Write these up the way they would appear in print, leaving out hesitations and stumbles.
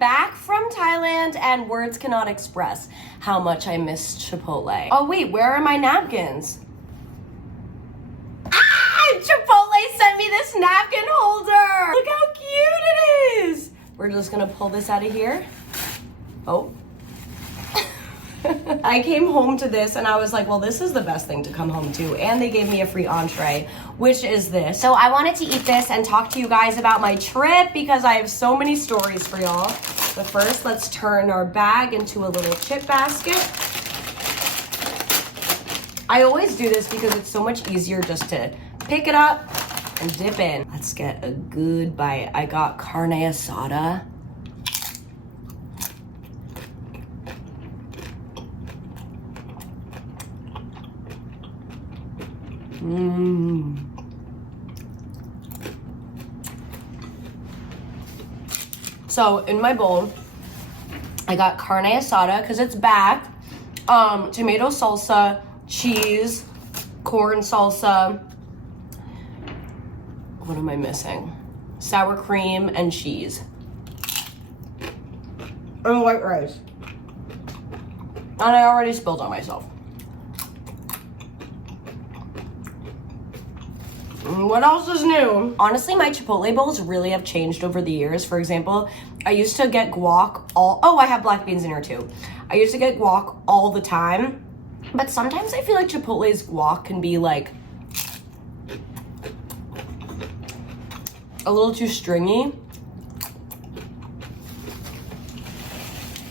back from Thailand and words cannot express how much I miss Chipotle. Oh wait, where are my napkins? Ah! Chipotle sent me this napkin holder! Look how cute it is! We're just gonna pull this out of here. Oh. I came home to this and I was like, well, this is the best thing to come home to. And they gave me a free entree, which is this. So I wanted to eat this and talk to you guys about my trip because I have so many stories for y'all. But first, let's turn our bag into a little chip basket. I always do this because it's so much easier just to pick it up and dip in. Let's get a good bite. I got carne asada. So in my bowl, I got carne asada because it's back, tomato salsa, cheese, corn salsa. What am I missing? Sour cream and cheese. And white rice. And I already spilled on myself. What else is new? Honestly, my Chipotle bowls really have changed over the years. For example, I used to get guac I have black beans in here too. I used to get guac all the time, but sometimes I feel like Chipotle's guac can be like a little too stringy.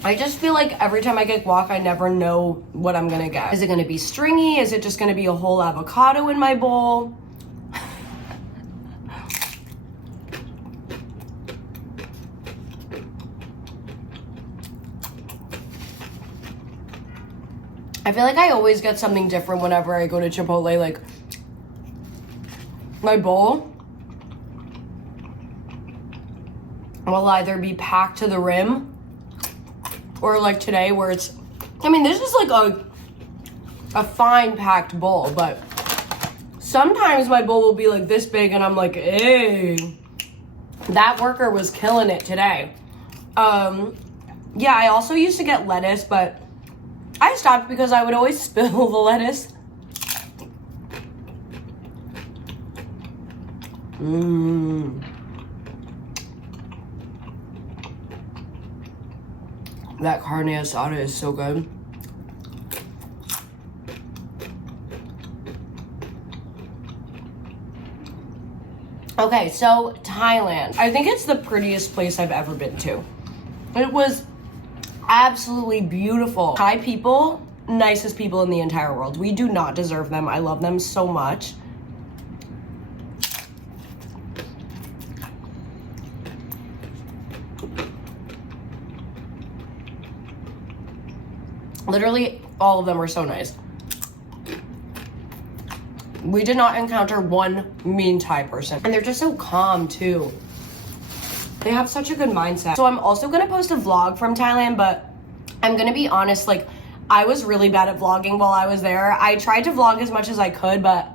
I just feel like every time I get guac, I never know what I'm gonna get. Is it gonna be stringy? Is it just gonna be a whole avocado in my bowl? I feel like I always get something different whenever I go to Chipotle. Like, my bowl will either be packed to the rim or like today where it's, I mean, this is like a fine packed bowl, but sometimes my bowl will be like this big and I'm like, hey, that worker was killing it today. Yeah, I also used to get lettuce, but I stopped because I would always spill the lettuce. That carne asada is so good. Okay, so Thailand. I think it's the prettiest place I've ever been to. It was absolutely beautiful. Thai people, nicest people in the entire world. We do not deserve them. I love them so much. Literally, all of them were so nice. We did not encounter one mean Thai person. And they're just so calm, too. They have such a good mindset. So I'm also gonna post a vlog from Thailand, but I'm gonna be honest, like, I was really bad at vlogging while I was there. I tried to vlog as much as I could, but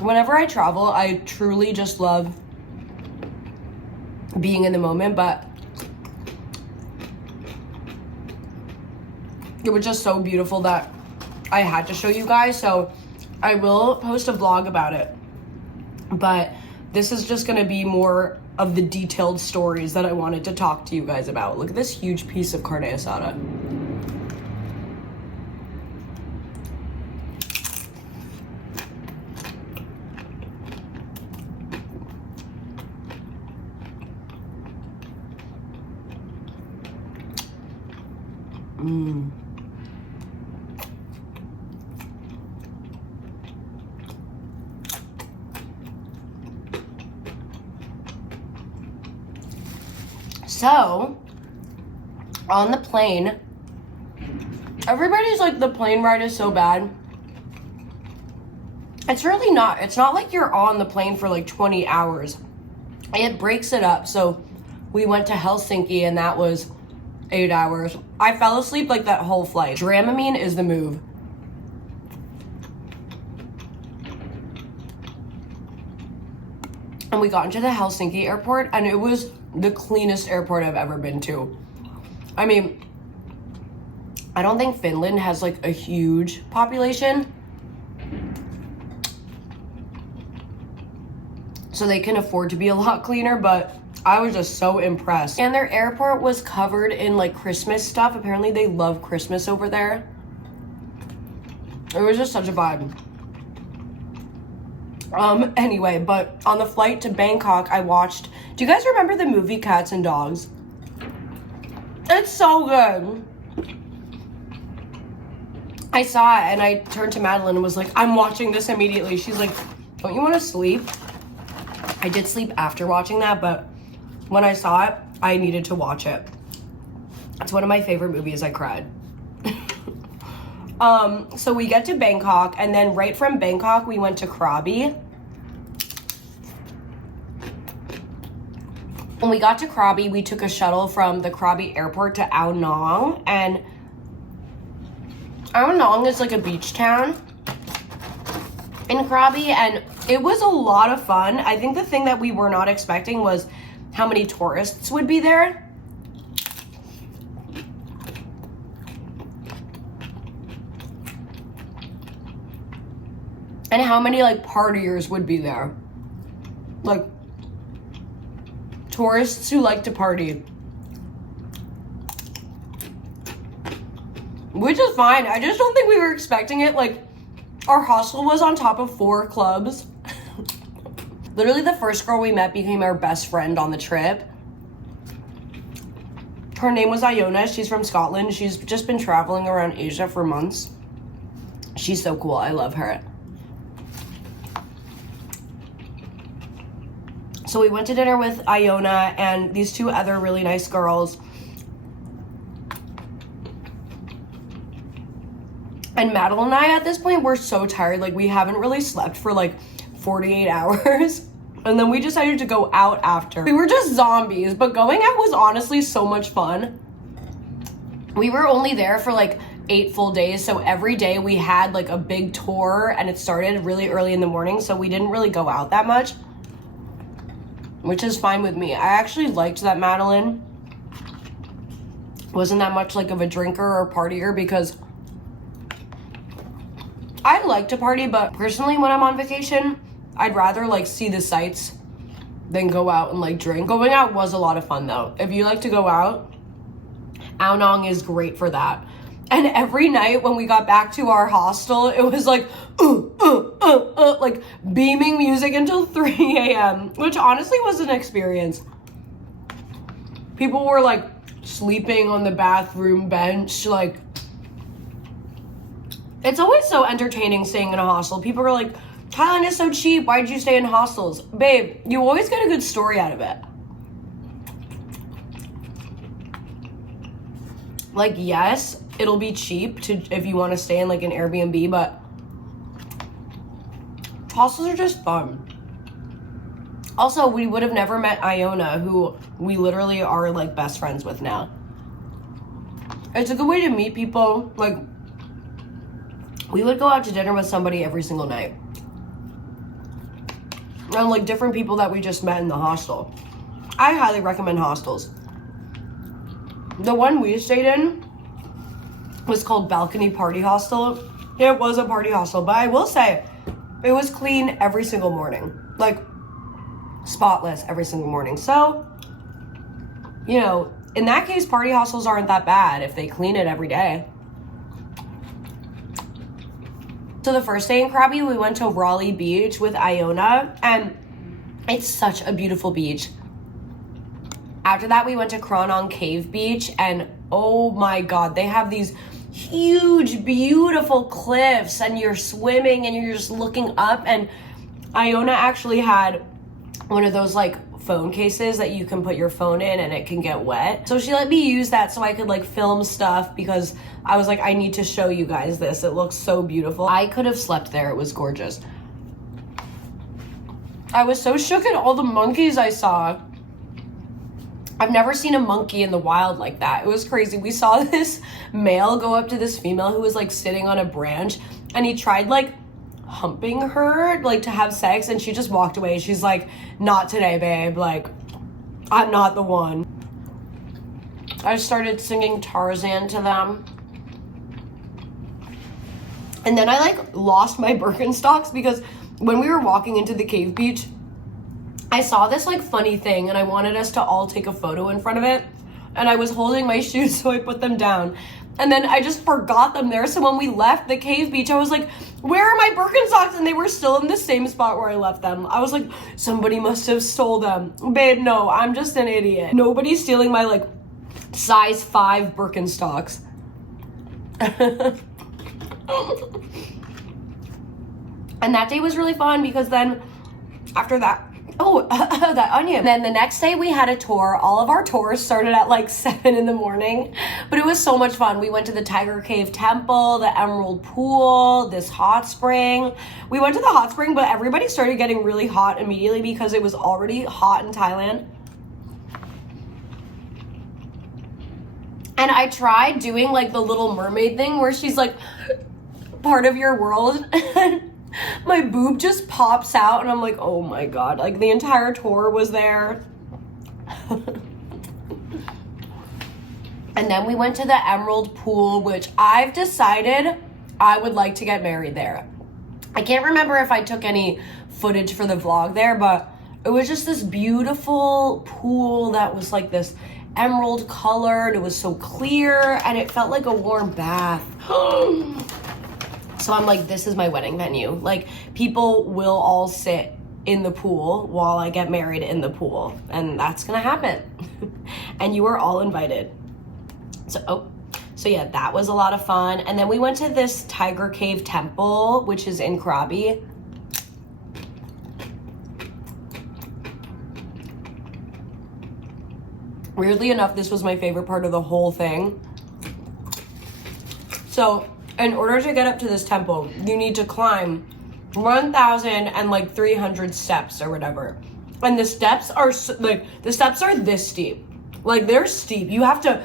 whenever I travel, I truly just love being in the moment, but it was just so beautiful that I had to show you guys, so I will post a vlog about it. But this is just gonna be more of the detailed stories that I wanted to talk to you guys about. Look at this huge piece of carne asada. So, on the plane, everybody's like, the plane ride is so bad. It's really not. It's not like you're on the plane for like 20 hours. It breaks it up. So, we went to Helsinki and that was 8 hours. I fell asleep like that whole flight. Dramamine is the move. And we got into the Helsinki airport, and it was the cleanest airport I've ever been to. I mean, I don't think Finland has like a huge population, so they can afford to be a lot cleaner, but I was just so impressed. And their airport was covered in like Christmas stuff. Apparently they love Christmas over there. It was just such a vibe. Anyway, but on the flight to Bangkok, I watched, do you guys remember the movie Cats and Dogs? It's so good. I saw it and I turned to Madeleine and was like, I'm watching this immediately. She's like, don't you want to sleep? I did sleep after watching that, but when I saw it, I needed to watch it. It's one of my favorite movies. I cried. So we get to Bangkok, and then right from Bangkok, we went to Krabi. When we got to Krabi, we took a shuttle from the Krabi airport to Ao Nang, and Ao Nang is like a beach town in Krabi, and it was a lot of fun. I think the thing that we were not expecting was how many tourists would be there. And how many like partiers would be there. Like tourists who like to party. Which is fine. I just don't think we were expecting it. Like, our hostel was on top of 4 clubs. Literally the first girl we met became our best friend on the trip. Her name was Iona. She's from Scotland. She's just been traveling around Asia for months. She's so cool. I love her. So we went to dinner with Iona and these 2 other really nice girls. And Madeleine and I, at this point, we're so tired. Like, we haven't really slept for like 48 hours. And then we decided to go out after. We were just zombies, but going out was honestly so much fun. We were only there for like 8 full days. So every day we had like a big tour, and it started really early in the morning. So we didn't really go out that much, which is fine with me. I actually liked that Madeleine wasn't that much like of a drinker or partier, because I like to party, but personally when I'm on vacation, I'd rather like see the sights than go out and like drink. Going out was a lot of fun though. If you like to go out, Ao Nang is great for that. And every night when we got back to our hostel, it was like, like beaming music until 3 a.m., which honestly was an experience. People were like sleeping on the bathroom bench. Like, it's always so entertaining staying in a hostel. People are like, Thailand is so cheap. Why'd you stay in hostels? Babe, you always get a good story out of it. Like, yes, it'll be cheap if you want to stay in like an Airbnb, but hostels are just fun. Also, we would have never met Iona, who we literally are like best friends with now. It's a good way to meet people. Like, we would go out to dinner with somebody every single night. And like different people that we just met in the hostel. I highly recommend hostels. The one we stayed in was called Balcony Party Hostel. It was a party hostel, but I will say it was clean every single morning. Like, spotless every single morning. So, you know, in that case, party hostels aren't that bad if they clean it every day. So the first day in Krabi, we went to Raleigh Beach with Iona, and it's such a beautiful beach. After that, we went to Kronong Cave Beach, and oh my God, they have these huge, beautiful cliffs, and you're swimming and you're just looking up, and Iona actually had one of those like phone cases that you can put your phone in and it can get wet. So she let me use that so I could like film stuff, because I was like, I need to show you guys this. It looks so beautiful. I could have slept there. It was gorgeous. I was so shook at all the monkeys I saw. I've never seen a monkey in the wild like that. It was crazy. We saw this male go up to this female who was like sitting on a branch, and he tried like humping her, like, to have sex, and she just walked away. She's like, not today, babe. Like, I'm not the one. I started singing Tarzan to them. And then I, like, lost my Birkenstocks because when we were walking into the cave beach, I saw this, like, funny thing, and I wanted us to all take a photo in front of it. And I was holding my shoes, so I put them down. And then I just forgot them there. So when we left the cave beach, I was like, where are my Birkenstocks? And they were still in the same spot where I left them. I was like, somebody must have stole them. Babe, no, I'm just an idiot. Nobody's stealing my, like, size 5 Birkenstocks. And that day was really fun because then after that, that onion. Then the next day we had a tour. All of our tours started at like 7 in the morning, but it was so much fun. We went to the Tiger Cave Temple, the Emerald Pool, this hot spring. We went to the hot spring, but everybody started getting really hot immediately because it was already hot in Thailand. And I tried doing like the Little Mermaid thing where she's like part of your world. My boob just pops out and I'm like, oh my God, like the entire tour was there. And then we went to the Emerald Pool, which I've decided I would like to get married there. I can't remember if I took any footage for the vlog there, but it was just this beautiful pool that was like this emerald color, and it was so clear and it felt like a warm bath. So I'm like, this is my wedding venue. Like, people will all sit in the pool while I get married in the pool, and that's gonna happen. And you are all invited. So yeah, that was a lot of fun. And then we went to this Tiger Cave Temple, which is in Krabi. Weirdly enough, this was my favorite part of the whole thing. So in order to get up to this temple, you need to climb 1,300 steps or whatever. And the steps are this steep. Like, they're steep. You have to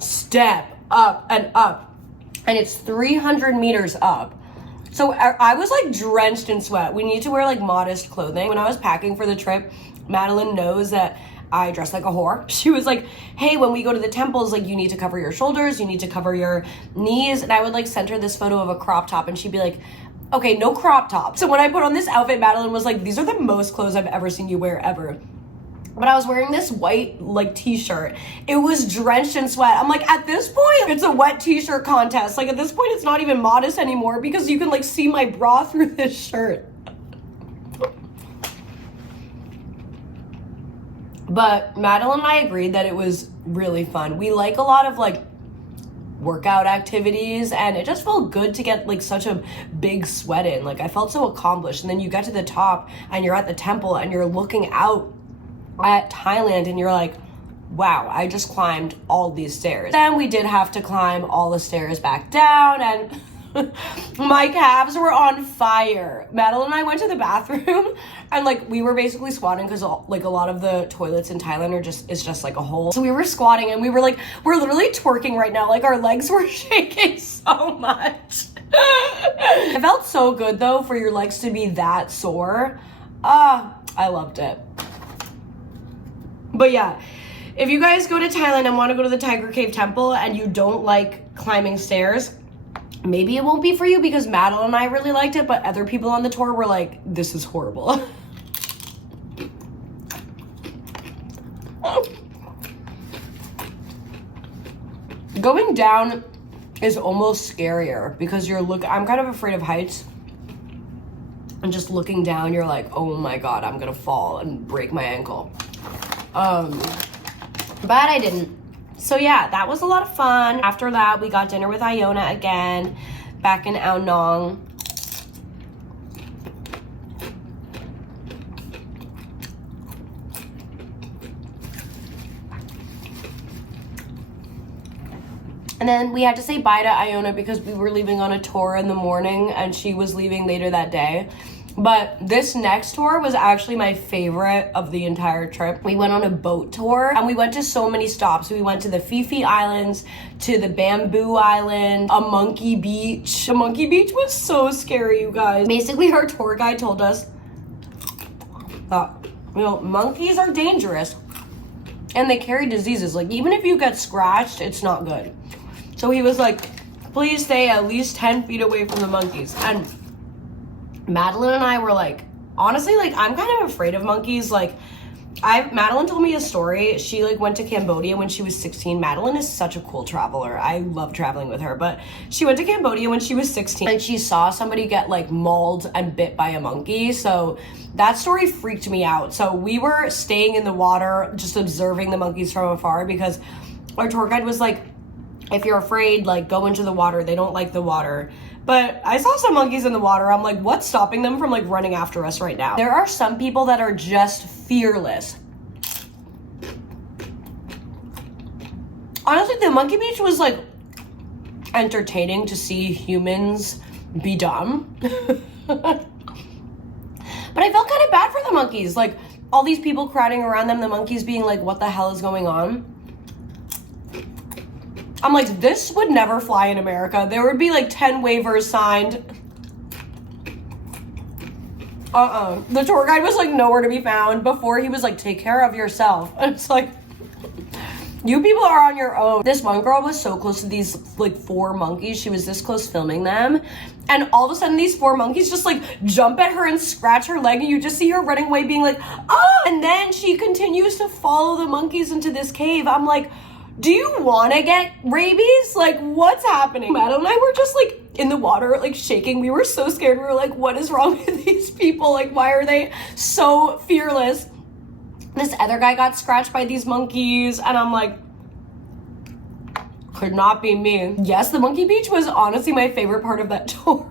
step up and up. And it's 300 meters up. So I was like drenched in sweat. We need to wear like modest clothing. When I was packing for the trip, Madeleine knows that I dress like a whore. She was like, hey, when we go to the temples, like, you need to cover your shoulders, you need to cover your knees. And I would like send her this photo of a crop top and she'd be like, okay, no crop top. So when I put on this outfit, Madeleine was like, these are the most clothes I've ever seen you wear ever. But I was wearing this white like t-shirt. It was drenched in sweat. I'm like, at this point, it's a wet t-shirt contest. Like, at this point, it's not even modest anymore because you can like see my bra through this shirt. But Madeleine and I agreed that it was really fun. We like a lot of like workout activities, and it just felt good to get like such a big sweat in. Like, I felt so accomplished. And then you get to the top and you're at the temple and you're looking out at Thailand and you're like, wow, I just climbed all these stairs. Then we did have to climb all the stairs back down, and my calves were on fire. Madeleine and I went to the bathroom and like we were basically squatting because like a lot of the toilets in Thailand are just like a hole. So we were squatting and we were like, we're literally twerking right now. Like, our legs were shaking so much. It felt so good though for your legs to be that sore. I loved it. But yeah, if you guys go to Thailand and want to go to the Tiger Cave Temple and you don't like climbing stairs, maybe it won't be for you, because Madeleine and I really liked it, but other people on the tour were like, this is horrible. Going down is almost scarier because I'm kind of afraid of heights. And just looking down, you're like, oh my God, I'm gonna fall and break my ankle. But I didn't. So yeah, that was a lot of fun. After that, we got dinner with Iona again, back in Ao Nong. And then we had to say bye to Iona because we were leaving on a tour in the morning and she was leaving later that day. But this next tour was actually my favorite of the entire trip. We went on a boat tour and we went to so many stops. We went to the Fifi Islands, to the Bamboo Island, a monkey beach. The monkey beach was so scary, you guys. Basically, our tour guide told us that, you know, monkeys are dangerous and they carry diseases. Like, even if you get scratched, it's not good. So he was like, please stay at least 10 feet away from the monkeys. And Madeleine and I were like, honestly, like, I'm kind of afraid of monkeys. Like, Madeleine told me a story. She like went to Cambodia when she was 16. Madeleine is such a cool traveler. I love traveling with her, but she went to Cambodia when she was 16 and she saw somebody get like mauled and bit by a monkey. So that story freaked me out. So we were staying in the water, just observing the monkeys from afar, because our tour guide was like, if you're afraid, like, go into the water. They don't like the water. But I saw some monkeys in the water. I'm like, what's stopping them from like running after us right now? There are some people that are just fearless. Honestly, the monkey beach was like entertaining to see humans be dumb. But I felt kind of bad for the monkeys. Like, all these people crowding around them, the monkeys being like, what the hell is going on? I'm like, this would never fly in America. There would be like 10 waivers signed. The tour guide was like nowhere to be found. Before he was like, take care of yourself. And it's like, you people are on your own. This one girl was so close to these like 4 monkeys. She was this close filming them. And all of a sudden these 4 monkeys just like jump at her and scratch her leg. And you just see her running away being like, oh! And then she continues to follow the monkeys into this cave. I'm like, do you want to get rabies? Like, what's happening? Madeleine and I were just like in the water, like shaking. We were so scared. We were like, what is wrong with these people? Like, why are they so fearless? This other guy got scratched by these monkeys. And I'm like, could not be me. Yes, the monkey beach was honestly my favorite part of that tour.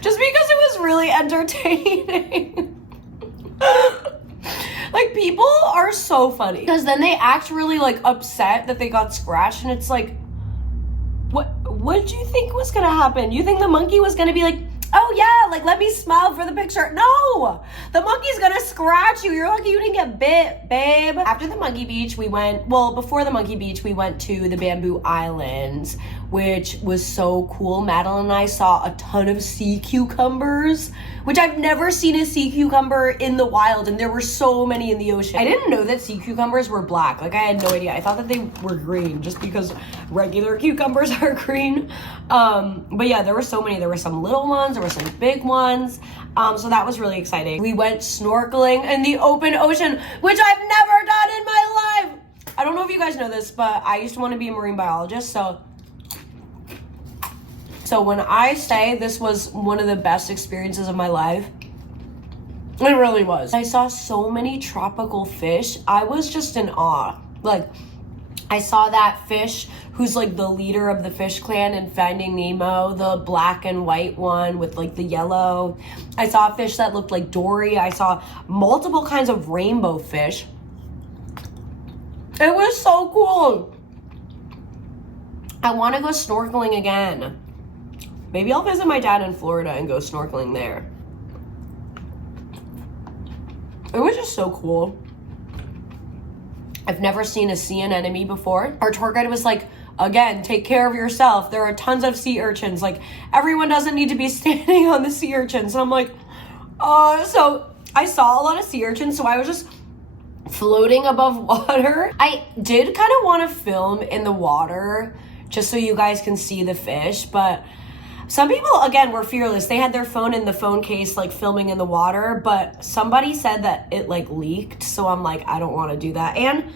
Just because it was really entertaining. Like, people are so funny because then they act really like upset that they got scratched, and it's like, what did you think was gonna happen? You think the monkey was gonna be like, oh yeah, like, let me smile for the picture? No, the monkey's gonna scratch you. You're lucky you didn't get bit, babe. After the monkey beach, before the monkey beach, we went to the Bamboo Islands, which was so cool. Madeleine and I saw a ton of sea cucumbers, which I've never seen a sea cucumber in the wild, and there were so many in the ocean. I didn't know that sea cucumbers were black. Like, I had no idea. I thought that they were green just because regular cucumbers are green. But yeah, there were so many. There were some little ones, there were some big ones. So that was really exciting. We went snorkeling in the open ocean, which I've never done in my life. I don't know if you guys know this, but I used to want to be a marine biologist, So when I say this was one of the best experiences of my life, it really was. I saw so many tropical fish. I was just in awe. Like, I saw that fish who's like the leader of the fish clan in Finding Nemo, the black and white one with like the yellow. I saw a fish that looked like Dory. I saw multiple kinds of rainbow fish. It was so cool. I want to go snorkeling again. Maybe I'll visit my dad in Florida and go snorkeling there. It was just so cool. I've never seen a sea anemone before. Our tour guide was like, again, take care of yourself. There are tons of sea urchins. Like, everyone doesn't need to be standing on the sea urchins. And I'm like, so I saw a lot of sea urchins, so I was just floating above water. I did kind of want to film in the water just so you guys can see the fish, but some people, again, were fearless. They had their phone in the phone case, like, filming in the water, but somebody said that it, like, leaked, so I'm like, I don't want to do that. And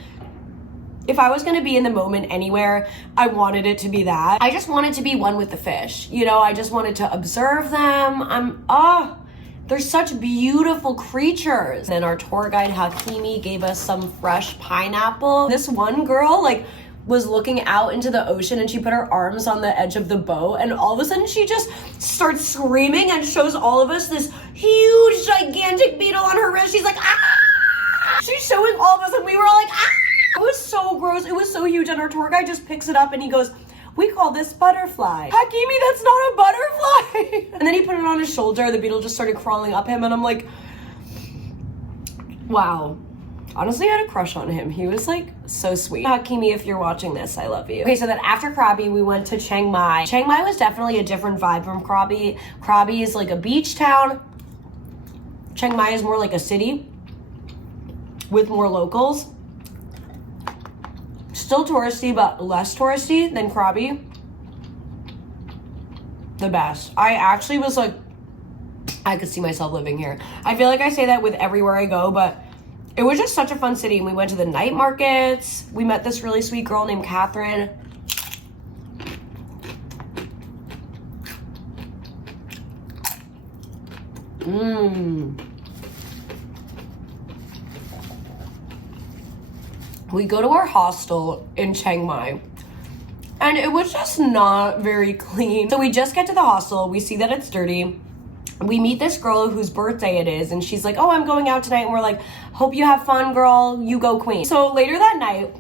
if I was going to be in the moment anywhere, I wanted it to be that. I just wanted to be one with the fish. You know, I just wanted to observe them. They're such beautiful creatures. Then our tour guide, Hakimi, gave us some fresh pineapple. This one girl, like, was looking out into the ocean and she put her arms on the edge of the boat, and all of a sudden she just starts screaming and shows all of us this huge gigantic beetle on her wrist. She's like, ah! She's showing all of us and we were all like, ah! It was so gross. It was so huge, and our tour guide just picks it up and he goes, we call this butterfly. Hakimi, that's not a butterfly. And then he put it on his shoulder. The beetle just started crawling up him, and I'm like, wow. Honestly, I had a crush on him. He was like so sweet. Hakimi, if you're watching this, I love you. Okay, so then after Krabi, we went to Chiang Mai. Chiang Mai was definitely a different vibe from Krabi. Krabi is like a beach town. Chiang Mai is more like a city with more locals. Still touristy, but less touristy than Krabi. The best. I actually was like, I could see myself living here. I feel like I say that with everywhere I go, but it was just such a fun city. We went to the night markets. We met this really sweet girl named Catherine. We go to our hostel in Chiang Mai, and it was just not very clean. So we just get to the hostel. We see that it's dirty. We meet this girl whose birthday it is, and she's like, oh, I'm going out tonight. And we're like, hope you have fun, girl. You go, queen. So later that night,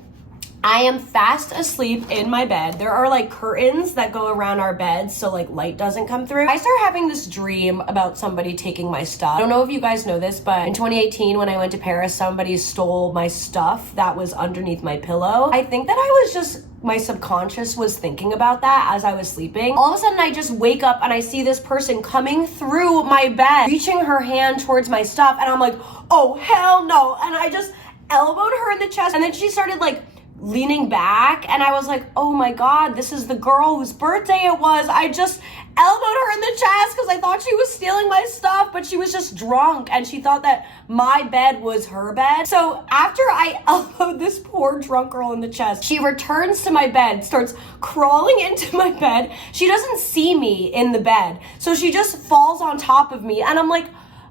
I am fast asleep in my bed. There are like curtains that go around our bed so like light doesn't come through. I start having this dream about somebody taking my stuff. I don't know if you guys know this, but in 2018 when I went to Paris, somebody stole my stuff that was underneath my pillow. I think that I was just, my subconscious was thinking about that as I was sleeping. All of a sudden I just wake up and I see this person coming through my bed, reaching her hand towards my stuff, and I'm like, oh hell no. And I just elbowed her in the chest, and then she started like leaning back, and I was like, oh my god, this is the girl whose birthday it was. I just elbowed her in the chest because I thought she was stealing my stuff, but she was just drunk and she thought that my bed was her bed. So after I elbowed this poor drunk girl in the chest, she returns to my bed, starts crawling into my bed. She doesn't see me in the bed, so she just falls on top of me, and I'm like,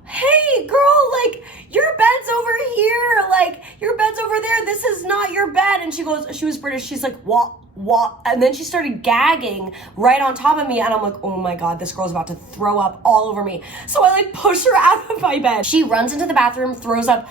hey girl, like your bed's over here, like your bed's over there, this is not your bed. And she goes, she was British, she's like, what, and then she started gagging right on top of me, and I'm like, oh my god, this girl's about to throw up all over me. So I like push her out of my bed. She runs into the bathroom, throws up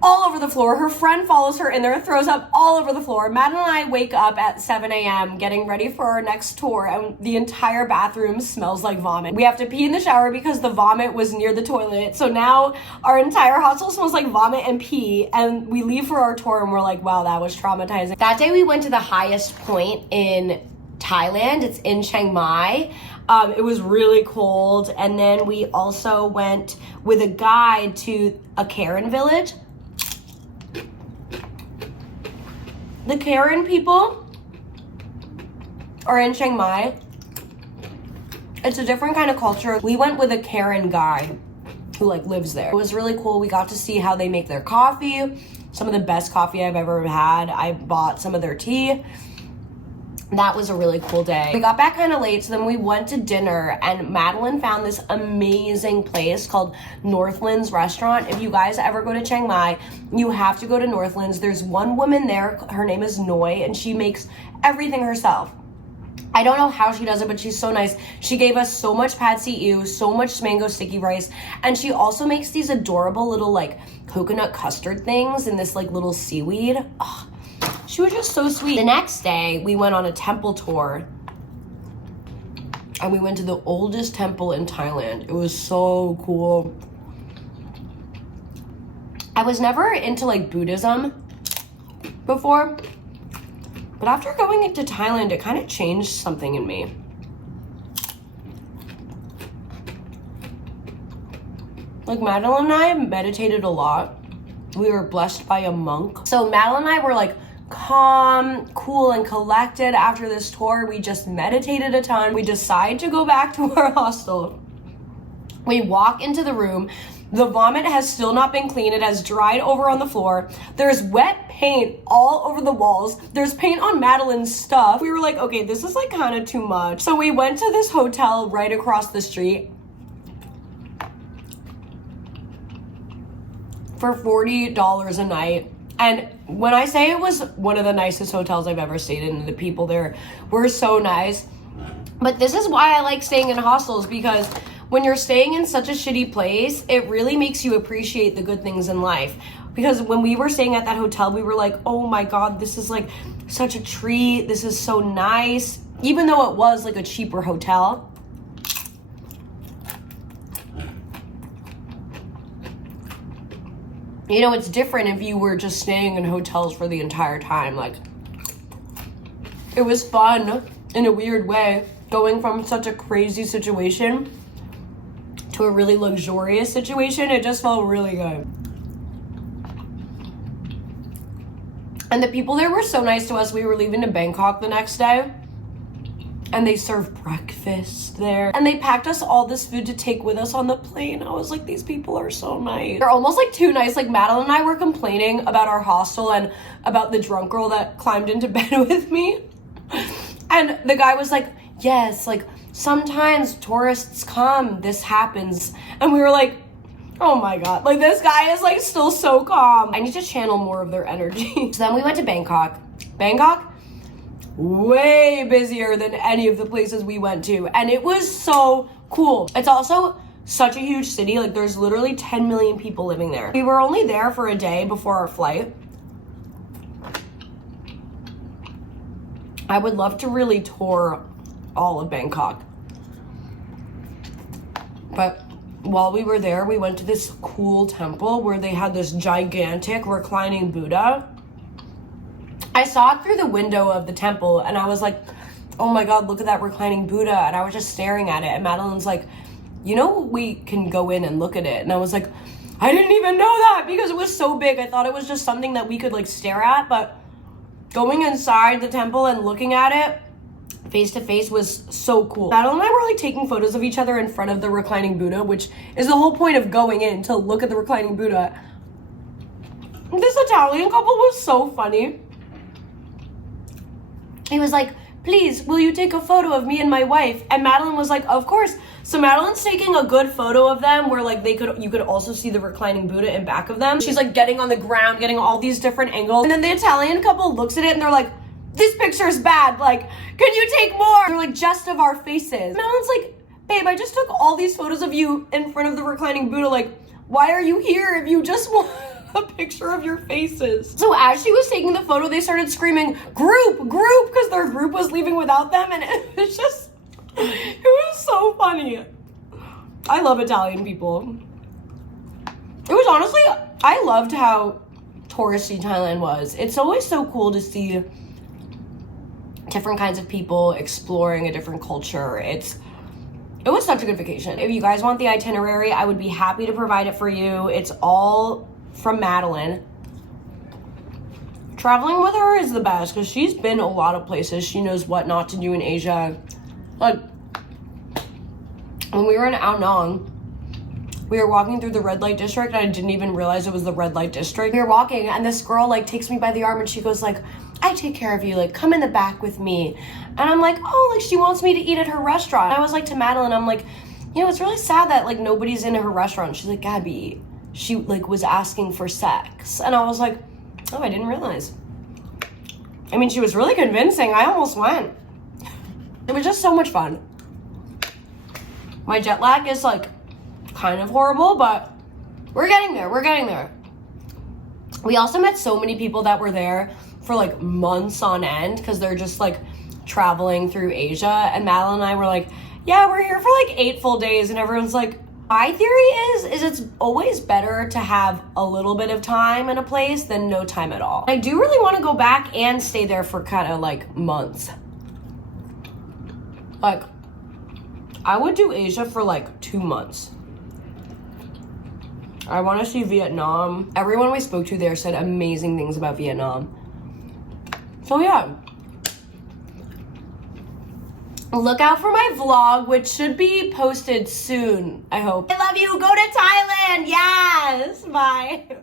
all over the floor. Her friend follows her in there, throws up all over the floor. Madeline and I wake up at 7 a.m. getting ready for our next tour, and the entire bathroom smells like vomit. We have to pee in the shower because the vomit was near the toilet. So now our entire hostel smells like vomit and pee, and we leave for our tour and we're like, wow, that was traumatizing. That day we went to the highest point in Thailand. It's in Chiang Mai. It was really cold. And then we also went with a guide to a Karen village. The Karen people are in Chiang Mai. It's a different kind of culture. We went with a Karen guy who like lives there. It was really cool. We got to see how they make their coffee. Some of the best coffee I've ever had. I bought some of their tea. That was a really cool day. We got back kind of late, so then we went to dinner, and Madeleine found this amazing place called Northlands Restaurant. If you guys ever go to Chiang Mai, you have to go to Northlands. There's one woman there, her name is Noi, and she makes everything herself. I don't know how she does it, but she's so nice. She gave us so much pad see ew, so much mango sticky rice, and she also makes these adorable little like coconut custard things in this like little seaweed. Ugh. She was just so sweet. The next day, we went on a temple tour, and we went to the oldest temple in Thailand. It was so cool. I was never into like Buddhism before, but after going into Thailand, it kind of changed something in me. Like Madeleine and I meditated a lot. We were blessed by a monk. So Madeleine and I were like calm, cool, and collected after this tour. We just meditated a ton. We decide to go back to our hostel. We walk into the room. The vomit has still not been cleaned. It has dried over on the floor. There's wet paint all over the walls. There's paint on Madeleine's stuff. We were like, okay, this is like kind of too much. So we went to this hotel right across the street for $40 a night. And when I say it was one of the nicest hotels I've ever stayed in, the people there were so nice. But this is why I like staying in hostels, because when you're staying in such a shitty place, it really makes you appreciate the good things in life. Because when we were staying at that hotel, we were like, oh my god, this is like such a treat. This is so nice. even though it was like a cheaper hotel. You know, it's different if you were just staying in hotels for the entire time. Like, it was fun in a weird way, going from such a crazy situation to a really luxurious situation. It just felt really good. And the people there were so nice to us. We were leaving to Bangkok the next day, and they served breakfast there. And they packed us all this food to take with us on the plane. I was like, these people are so nice. They're almost like too nice. Like, Madeleine and I were complaining about our hostel and about the drunk girl that climbed into bed with me. And the guy was like, yes, like, sometimes tourists come, this happens. And we were like, oh my God, like, this guy is like still so calm. I need to channel more of their energy. So then we went to Bangkok. Bangkok, way busier than any of the places we went to. And it was so cool. It's also such a huge city. Like, there's literally 10 million people living there. We were only there for a day before our flight. I would love to really tour all of Bangkok. But while we were there, we went to this cool temple where they had this gigantic reclining Buddha. I saw it through the window of the temple, and I was like, oh my God, look at that reclining Buddha. And I was just staring at it. And Madeleine's like, you know, we can go in and look at it. And I was like, I didn't even know that, because it was so big. I thought it was just something that we could like stare at, but going inside the temple and looking at it face to face was so cool. Madeleine and I were like taking photos of each other in front of the reclining Buddha, which is the whole point of going in, to look at the reclining Buddha. This Italian couple was so funny. He was like, please, will you take a photo of me and my wife? And Madeleine was like, of course. So Madeleine's taking a good photo of them where like you could also see the reclining Buddha in back of them. She's like getting on the ground, getting all these different angles. And then the Italian couple looks at it and they're like, this picture's bad. Like, can you take more? They're like, just of our faces. Madeleine's like, babe, I just took all these photos of you in front of the reclining Buddha. Like, why are you here if you just want a picture of your faces? So as she was taking the photo, they started screaming, group, because their group was leaving without them. And it was just, it was so funny. I love Italian people. It was honestly, I loved how touristy Thailand was. It's always so cool to see different kinds of people exploring a different culture. It was such a good vacation. If you guys want the itinerary, I would be happy to provide it for you. It's all from Madeleine. Traveling with her is the best because she's been a lot of places. She knows what not to do in Asia. Like, when we were in Ao Nang, we were walking through the red light district and I didn't even realize it was the red light district. We were walking and this girl like takes me by the arm and she goes like, I take care of you, like come in the back with me. And I'm like, oh, like she wants me to eat at her restaurant. I was like to Madeleine, I'm like, you know, it's really sad that like nobody's in her restaurant. She's like, Gabby, she like was asking for sex. And I was like, oh, I didn't realize. I mean, she was really convincing. I almost went. It was just so much fun. My jet lag is like kind of horrible, but we're getting there. We're getting there. We also met so many people that were there for like months on end because they're just like traveling through Asia. And Madeleine and I were like, yeah, we're here for like 8 full days. And everyone's like, my theory is it's always better to have a little bit of time in a place than no time at all. I do really want to go back and stay there for kind of like months. Like, I would do Asia for like 2 months. I want to see Vietnam. Everyone we spoke to there said amazing things about Vietnam. So yeah. Look out for my vlog, which should be posted soon, I hope. I love you. Go to Thailand. Yes. Bye.